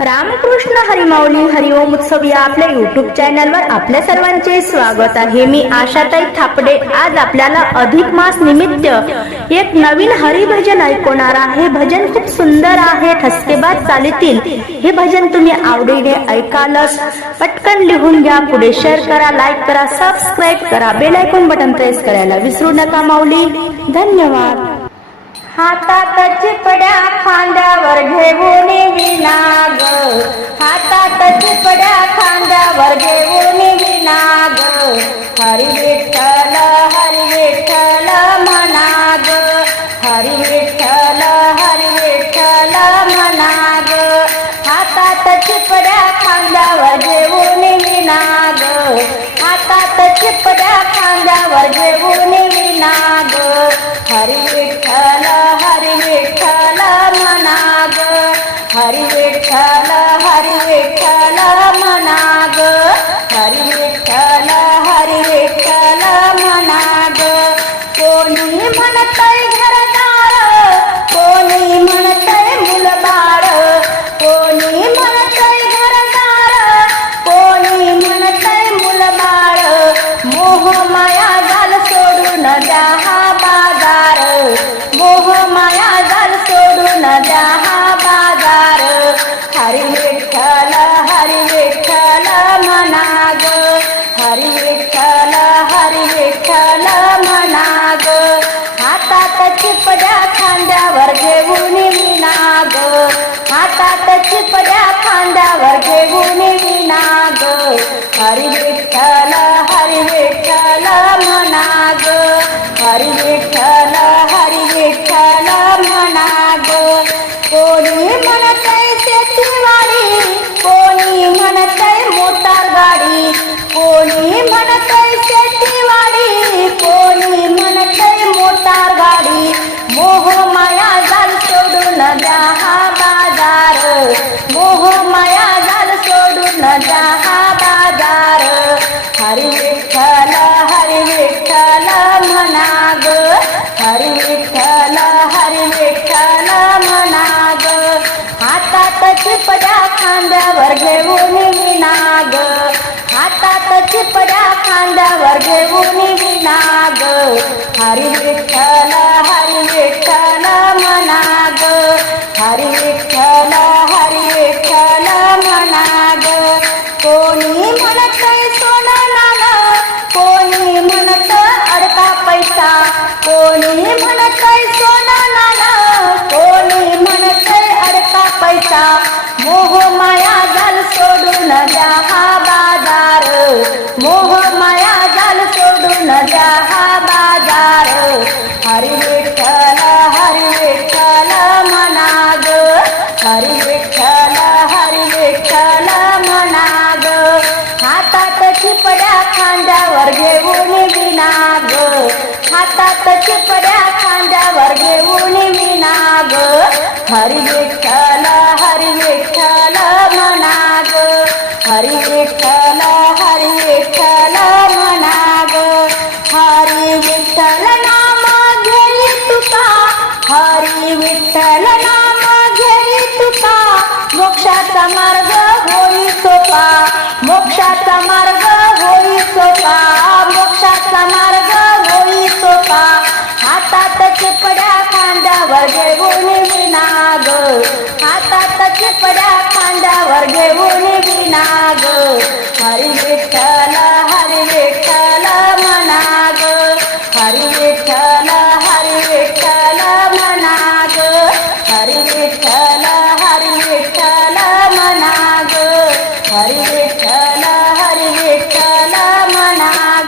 रामकृष्ण हरिमाऊली हरिओम उत्सव या आपल्या यूट्यूब चॅनलवर आपल्या सर्वांचे स्वागत आहे। मी आशाताई थापडे आज आपल्याला अधिक मास निमित्त एक नवीन हरिभजन ऐकवणार आहे। भजन खूप सुंदर आहे, ठसकेबाज चालीतील हे भजन तुम्ही आवडीने ऐकालच पटकन लिहून घ्या, पुढे शेअर करा, लाईक करा, सबस्क्राईब करा, बेल आयकॉन बटन प्रेस करायला विसरू नका माऊली। धन्यवाद। हातात चिपड्या खांद्यावर घेऊन विणा ग, हातात चिपड्या खांद्यावर घेऊन विणा ग, हरी विठ्ठल म्हणा ग, हरी विठ्ठल म्हणा ग, हातात चिपड्या खांद्यावर घेऊन विणा ग, हातात चिपड्या खांद्यावर घेऊन विणा ग, हरी विठ्ठल म्हणा ग, हरी विठ्ठल म्हणा ग, हरी विठ्ठल म्हणा ग। कोणी म्हणतंय घरदार, कोणी म्हणतंय मुलबाळ, कोणी म्हणतंय घरदार, कोणी म्हणतंय मुलबाळ, मोहमाया जाल सोडून द्या हा बाजार, मोहमाया जाल सोडून द्या हा बाजार, हरी विठ्ठल म्हणा ग, हरी विठ्ठल म्हणा ग, हातात चिपड्या खांद्यावर घेऊन विणा ग, हातात चिपड्या खांद्यावर घेऊन विणा ग, हरी विठ्ठल म्हणा ग, हरी विठ्ठल म्हणा ग। कोणी म्हणतंय शेतीवाडी, कोणी म्हणतंय मोटार गाडी, कोणी म्हणतंय शेतीवाडी, कोणी म्हणतंय मोटार गाडी, मोहमाया जाल सोडून द्या हा बाजार, मोहमाया जाल सोडून द्या हा बाजार, हरी विठ्ठल म्हणा ग, हरी विठ्ठल म्हणा ग, हातात चिपड्या खांद्यावर घेऊन विणा ग, हातात चिपड्या खांद्यावर घेऊन विणा ग, हरी विठ्ठल म्हणा ग, हरी विठ्ठल म्हणा ग। कोणी म्हणतंय सोनं नाणं, कोणी म्हणतं अडका पैसा, कोणी म्हणतंय सोनं नाणं, कोणी म्हणतंय अडका पैसा, मोहमाया जाल सोडून द्या हा बाजार, मोहमाया जाल सोडून द्या हा बाजार, हरी विठ्ठल म्हणा ग, हरी विठ्ठल म्हणा ग, हातात चिपड्या खांद्यावर घेऊन विणा ग, हातात चिपड्या खांद्यावर घेऊन विणा ग, हरी विठ्ठल म्हणा ग, हरी विठ्ठल म्हणा ग, हरी विठ्ठल नाम घेरी तुका, हरी विठ्ठल नाम घेरी तुका, मोक्षाचा मार्ग होई सोपा, मोक्षाचा मार्ग होई सोपा, मोक्षाचा मार्ग होई सोपा, हातात चिपड्या खांद्यावर घेऊन विणा ग, हातात चिपड्या खांद्यावर घेऊन विणा ग, हरी विठ्ठल